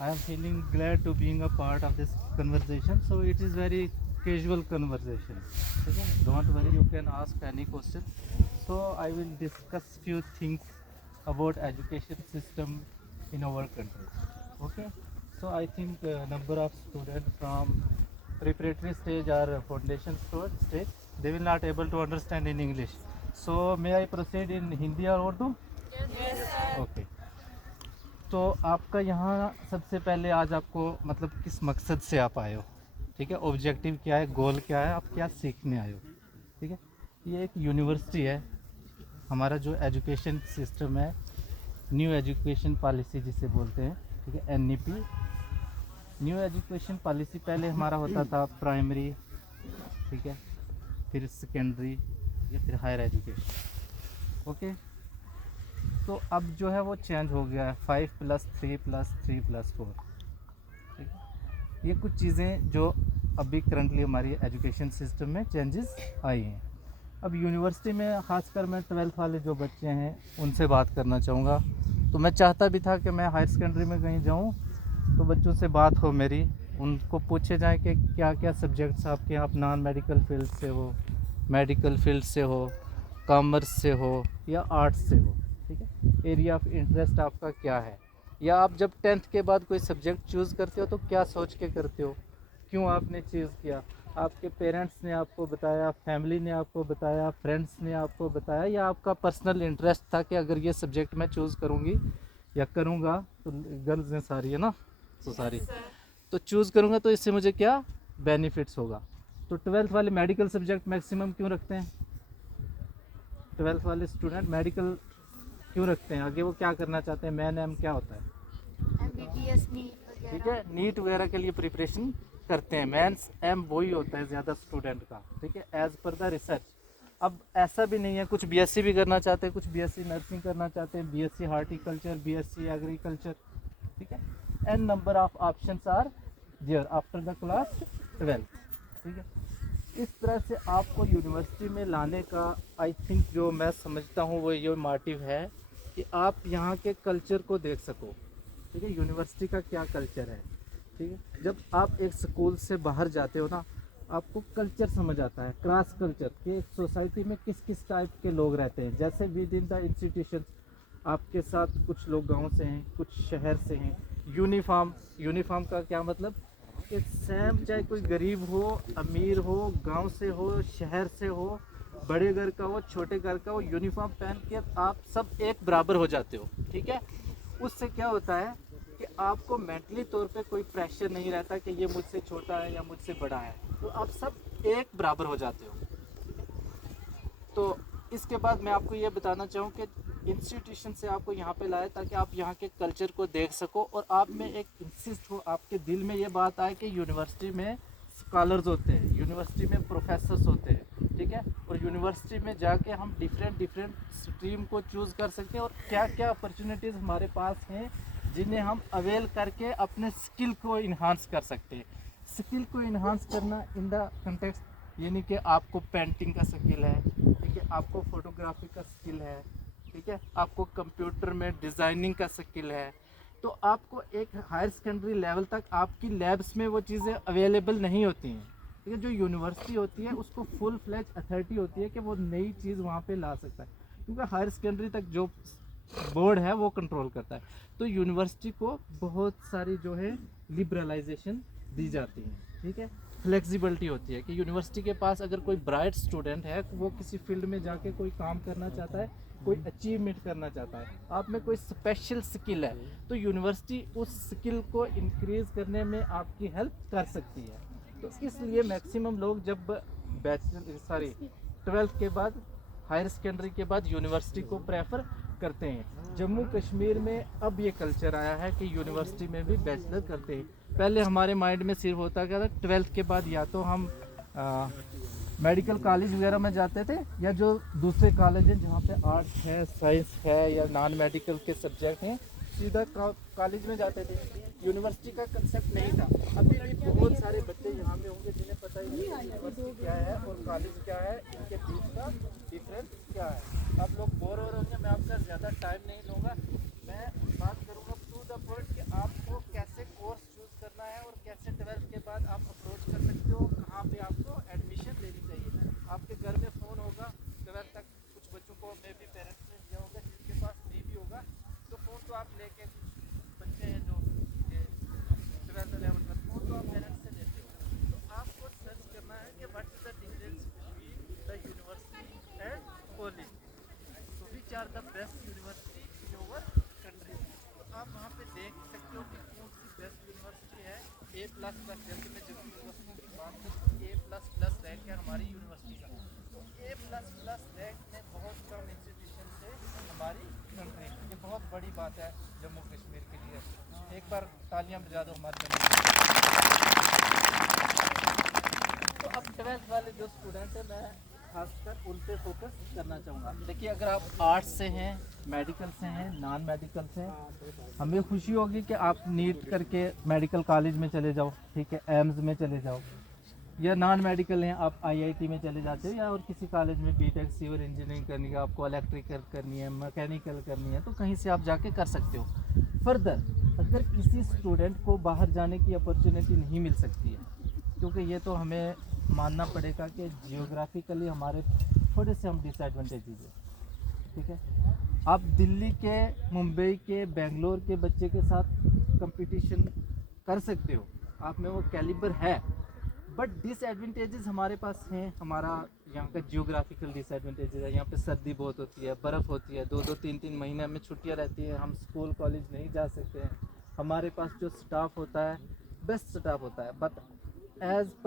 I am feeling glad to being a part of this conversation. So it is very casual conversation. Okay? Don't worry, you can ask any question. So I will discuss few things about education system in our country. Okay. So I think number of students from preparatory stage or foundation stage, they will not able to understand in English. So may I proceed in Hindi or Urdu? Okay. तो आपका यहाँ सबसे पहले आज आपको मतलब किस मकसद से आप आए हो, ठीक है, ऑब्जेक्टिव क्या है, गोल क्या है, आप क्या सीखने आए हो, ठीक है। ये एक यूनिवर्सिटी है, हमारा जो एजुकेशन सिस्टम है, न्यू एजुकेशन पॉलिसी जिसे बोलते हैं, ठीक है, एनईपी न्यू एजुकेशन पॉलिसी। पहले हमारा होता था प्राइमरी, ठीक है, फिर सेकेंडरी या फिर हायर एजुकेशन। ओके। तो अब जो है वो चेंज हो गया है 5+3+3+4, ठीक है। ये कुछ चीज़ें जो अभी करंटली हमारी एजुकेशन सिस्टम में चेंजेस आई हैं। अब यूनिवर्सिटी में ख़ासकर मैं 12th वाले जो बच्चे हैं उनसे बात करना चाहूँगा। तो मैं चाहता भी था कि मैं हायर सेकेंडरी में कहीं जाऊँ तो बच्चों से बात हो मेरी, उनको पूछे जाए कि क्या क्या सब्जेक्ट्स आपके यहाँ, आप नॉन मेडिकल फील्ड से हो, मेडिकल फील्ड से हो, कॉमर्स से हो या आर्ट्स से हो, ठीक है, एरिया ऑफ इंटरेस्ट आपका क्या है, या आप जब 10th के बाद कोई सब्जेक्ट चूज़ करते हो तो क्या सोच के करते हो, क्यों आपने चूज़ किया, आपके पेरेंट्स ने आपको बताया, फैमिली ने आपको बताया, फ्रेंड्स ने आपको बताया, या आपका पर्सनल इंटरेस्ट था कि अगर ये सब्जेक्ट मैं चूज़ करूँगी या करूँगा, तो गर्ल्स हैं सारी, है ना, तो सारी, तो चूज़ करूँगा तो इससे मुझे क्या बेनिफिट्स होगा। तो 12th वाले मेडिकल सब्जेक्ट मैक्सिमम क्यों रखते हैं, 12th वाले स्टूडेंट मेडिकल क्यों रखते हैं, आगे वो क्या करना चाहते हैं, मेन एम क्या होता है, MBBS नीट ठीक वगैरह। है, नीट वगैरह के लिए प्रिपरेशन करते हैं, मेंस एम वही होता है ज़्यादा स्टूडेंट का, ठीक है, एज पर द रिसर्च। अब ऐसा भी नहीं है, कुछ बीएससी भी करना चाहते हैं, कुछ बीएससी नर्सिंग करना चाहते हैं, बीएससी हार्टिकल्चर, बीएससी एग्रीकल्चर, ठीक है, an number of options are there after the class 12th, ठीक है। इस तरह से आपको यूनिवर्सिटी में लाने का आई थिंक जो मैं समझता हूँ वो ये मोटिव है कि आप यहाँ के कल्चर को देख सको, ठीक है, यूनिवर्सिटी का क्या कल्चर है, ठीक है। जब आप एक स्कूल से बाहर जाते हो ना, आपको कल्चर समझ आता है, क्रॉस कल्चर कि एक सोसाइटी में किस किस टाइप के लोग रहते हैं। जैसे विद इन द इंस्टीट्यूशन आपके साथ कुछ लोग गांव से हैं, कुछ शहर से हैं। यूनिफॉर्म का क्या मतलब कि सेम, चाहे कोई गरीब हो, अमीर हो, गांव से हो, शहर से हो, बड़े घर का हो, छोटे घर का हो, यूनिफॉर्म पहन के आप सब एक बराबर हो जाते हो, ठीक है। उससे क्या होता है कि आपको मेंटली तौर पे कोई प्रेशर नहीं रहता कि ये मुझसे छोटा है या मुझसे बड़ा है, तो आप सब एक बराबर हो जाते हो। तो इसके बाद मैं आपको ये बताना चाहूँ कि इंस्टीट्यूशन से आपको यहाँ पे लाया ताकि आप यहाँ के कल्चर को देख सको और आप में एक इंसिस्ट हो, आपके दिल में ये बात आए कि यूनिवर्सिटी में स्कॉलर्स होते हैं, यूनिवर्सिटी में प्रोफेसर्स होते हैं, ठीक है, और यूनिवर्सिटी में जाके हम डिफरेंट स्ट्रीम को चूज़ कर सकते हैं और क्या क्या अपॉर्चुनिटीज़ हमारे पास हैं जिन्हें हम अवेल करके अपने स्किल को इन्हांस कर सकते हैं। स्किल को इन्हांस करना इन द कंटेक्स्ट यानी कि आपको पेंटिंग का स्किल है, ठीक है, आपको फोटोग्राफी का स्किल है, ठीक है, आपको कंप्यूटर में डिज़ाइनिंग का स्किल है, तो आपको एक हायर सेकेंडरी लेवल तक आपकी लैब्स में वो चीज़ें अवेलेबल नहीं होती हैं, ठीक है। जो यूनिवर्सिटी होती है उसको फुल फ्लैज अथॉरिटी होती है कि वो नई चीज़ वहाँ पे ला सकता है, क्योंकि हायर सेकेंडरी तक जो बोर्ड है वो कंट्रोल करता है। तो यूनिवर्सिटी को बहुत सारी जो है लिबरलाइजेशन दी जाती है, ठीक है, फ्लेक्सिबिलिटी होती है कि यूनिवर्सिटी के पास अगर कोई ब्राइट स्टूडेंट है, वो किसी फील्ड में जाके कोई काम करना चाहता है, कोई अचीवमेंट करना चाहता है, आप में कोई स्पेशल स्किल है, तो यूनिवर्सिटी उस स्किल को इंक्रीज़ करने में आपकी हेल्प कर सकती है। तो इसलिए मैक्सिमम लोग जब बैचलर 12th के बाद, हायर सेकेंडरी के बाद यूनिवर्सिटी को प्रेफर करते हैं। जम्मू कश्मीर में अब ये कल्चर आया है कि यूनिवर्सिटी में भी बैचलर करते हैं। पहले हमारे माइंड में सिर्फ होता क्या था, 12th के बाद या तो हम मेडिकल कॉलेज वगैरह में जाते थे, या जो दूसरे कॉलेज हैं जहाँ पे आर्ट्स है, साइंस है या नॉन मेडिकल के सब्जेक्ट हैं, सीधा कॉलेज में जाते थे। यूनिवर्सिटी का कंसेप्ट नहीं था। अभी भी बहुत सारे बच्चे यहाँ पे होंगे जिन्हें पता ही नहीं यूनिवर्सिटी क्या है और कॉलेज क्या है, इनके बीच का डिफरेंस क्या है। आप लोग बोर हो रहे होंगे, मैं आपका ज़्यादा टाइम नहीं लूँगा, मैं बात करूँगा टू द पॉइंट कि आपको कैसे देख सकते हो कि कौन सी बेस्ट यूनिवर्सिटी है A++। जैसे मैं जब यूनिवर्सिटी की बात करूँ A++ रैंक है हमारी यूनिवर्सिटी का, तो A++ रैंक में बहुत कम इंस्टीट्यूशन से हमारी कंट्री में, ये बहुत बड़ी बात है जम्मू कश्मीर के लिए। एक बार तालियां बजा दो हमारे लिए। तो अब 12th वाले जो स्टूडेंट हैं मैं खासकर उन पे फोकस करना चाहूँगा। देखिए अगर आप आर्ट्स से हैं, मेडिकल से हैं, नॉन मेडिकल से हैं, हमें खुशी होगी कि आप नीट करके मेडिकल कॉलेज में चले जाओ, ठीक है, एम्स में चले जाओ, या नॉन मेडिकल हैं आप आईआईटी में चले जाते हो, या और किसी कॉलेज में बीटेक सिविल इंजीनियरिंग करनी है, आपको इलेक्ट्रिकल करनी है, मैकेनिकल करनी है, तो कहीं से आप जाके कर सकते हो। फर्दर अगर किसी स्टूडेंट को बाहर जाने की अपॉर्चुनिटी नहीं मिल सकती है, क्योंकि ये तो हमें मानना पड़ेगा कि जियोग्राफिकली हमारे थोड़े से हम डिसएडवांटेजेस हैं, ठीक है। आप दिल्ली के, मुंबई के, बेंगलोर के बच्चे के साथ कंपटीशन कर सकते हो, आप में वो कैलिबर है, बट डिसएडवांटेजेस हमारे पास हैं। हमारा यहाँ का जियोग्राफिकल डिसएडवांटेजेस है, यहाँ पे सर्दी बहुत होती है, बर्फ़ होती है, 2-2 3-3 महीने में छुट्टियाँ रहती है, हम स्कूल कॉलेज नहीं जा सकते हैं। हमारे पास जो स्टाफ होता है बेस्ट स्टाफ होता है, बट एज़ पर